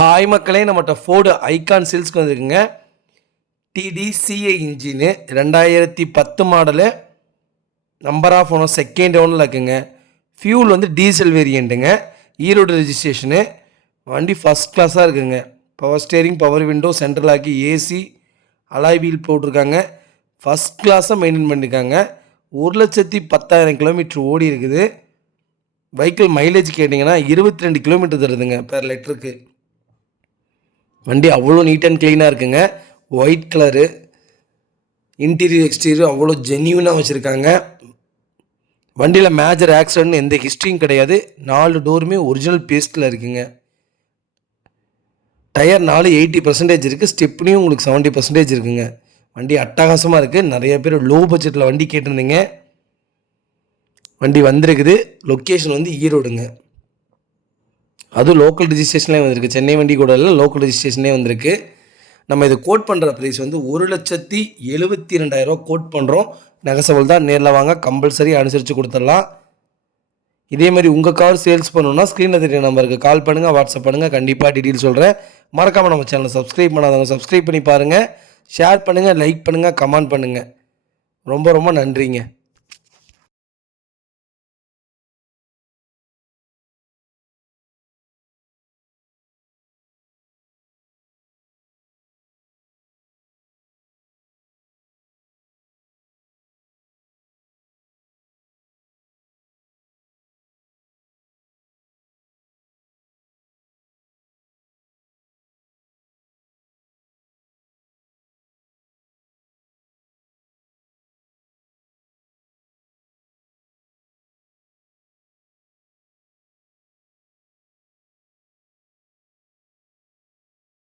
Hi மக்களே, நம்மகிட்ட Ford Ikon சேல்ஸ்க்கு வந்துருக்குங்க. TDCi engine 2010 model, number of owner second ஓனில் இருக்குங்க. ஃபியூல் வந்து டீசல் வேரியண்ட்டுங்க. ஈரோடு ரெஜிஸ்ட்ரேஷனு. வண்டி ஃபஸ்ட் கிளாஸாக இருக்குங்க. Power steering, power window, central ஆக்கி, ஏசி, அலாய் வீல் போட்டிருக்காங்க. ஃபஸ்ட் கிளாஸாக மெயின்டைன் பண்ணியிருக்காங்க. 1,10,000 கிலோமீட்டர் ஓடி இருக்குது. வெஹிக்கிள் மைலேஜ் கேட்டிங்கன்னா 22 கிலோமீட்டர் தருதுங்க பெர் லிட்டருக்கு. வண்டி அவ்வளோ நீட் அண்ட் க்ளீனாக இருக்குங்க. ஒயிட் கலரு, இன்டீரியர் எக்ஸ்டீரியர் அவ்வளோ ஜென்யூனாக வச்சுருக்காங்க. வண்டியில் மேஜர் ஆக்சிடென்ட் எந்த ஹிஸ்ட்ரியும் கிடையாது. 4 டோருமே ஒரிஜினல் பேஸ்ட்டில் இருக்குங்க. டயர் 80% இருக்குது. ஸ்டெப்னியும் உங்களுக்கு 70% இருக்குங்க. வண்டி அட்டகாசமாக இருக்குது. நிறைய பேர் லோ பட்ஜெட்டில் வண்டி கேட்டிருந்தீங்க. வண்டி வந்திருக்குது. லொக்கேஷன் வந்து ஈரோடுங்க. அதுவும் லோக்கல் ரெஜிஸ்ட்ரேஷன்லேயே வந்திருக்கு. சென்னை வண்டி கூட இல்லை, லோக்கல் ரெஜிஸ்ட்ரேஷன்லேயே வந்திருக்கு. நம்ம இதை கோட் பண்ணுற ப்ரைஸ் வந்து 1,72,000 கோட் பண்ணுறோம். நெகசபிள் தான். நேரில் வாங்க, கம்பல்சரி அனுசரித்து கொடுத்துடலாம். இதேமாதிரி உங்கள் கார் சேல்ஸ் பண்ணணுன்னா ஸ்க்ரீனில் தெரிய நம்பருக்கு கால் பண்ணுங்கள், வாட்ஸ்அப் பண்ணுங்கள். கண்டிப்பாக டீட்டெயில் சொல்கிறேன். மறக்காமல் நம்ம சேனலை சப்ஸ்கிரைப் பண்ணாதவங்க சப்ஸ்கிரைப் பண்ணி பாருங்கள். ஷேர் பண்ணுங்கள், லைக் பண்ணுங்கள், கமெண்ட் பண்ணுங்கள். ரொம்ப ரொம்ப நன்றிங்க.